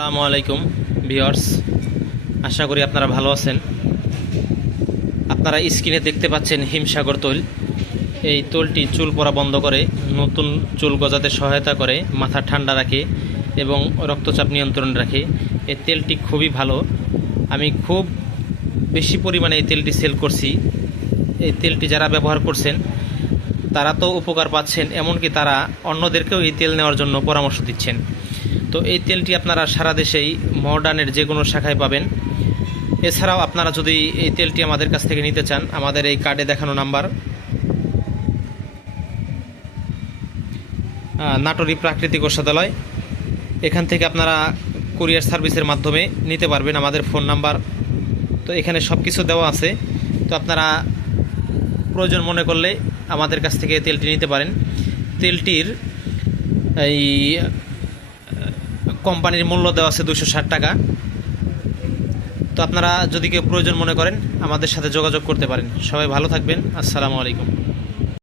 আসসালামু আলাইকুম ভিওর্স আশা করি আপনারা ভালো আছেন। আপনারা স্ক্রিনে দেখতে পাচ্ছেন হিমসাগর তৈল। এই তৈলটি চুল পরা বন্ধ করে, নতুন চুল গজাতে সহায়তা করে, মাথা ঠান্ডা রাখে এবং রক্তচাপ নিয়ন্ত্রণ রাখে। এই তেলটি খুবই ভালো। আমি খুব বেশি পরিমাণে এই তেলটি সেল করছি। এই তেলটি যারা ব্যবহার করছেন, তারা তো উপকার পাচ্ছেন, এমনকি তারা অন্যদেরকেও এই তেল নেওয়ার জন্য পরামর্শ দিচ্ছেন। তো এই তেলটি আপনারা সারা দেশেই মডার্নের যে কোনো শাখায় পাবেন। এছাড়াও আপনারা যদি এই তেলটি আমাদের কাছ থেকে নিতে চান, আমাদের এই কার্ডে দেখানো নাম্বার। নাটোরি প্রাকৃতিক ঔষধালয়। এখান থেকে আপনারা কুরিয়ার সার্ভিসের মাধ্যমে নিতে পারবেন আমাদের ফোন নাম্বার। তো এখানে সব কিছু দেওয়া আছে। তো আপনারা প্রয়োজন মনে করলে আমাদের কাছ থেকে তেলটি নিতে পারেন। তেলটির এই কোম্পানির মূল্য দেওয়া আছে দুশো ষাট টাকা। তো আপনারা যদি কেউ প্রয়োজন মনে করেন, আমাদের সাথে যোগাযোগ করতে পারেন। সবাই ভালো থাকবেন। আসসালামু আলাইকুম।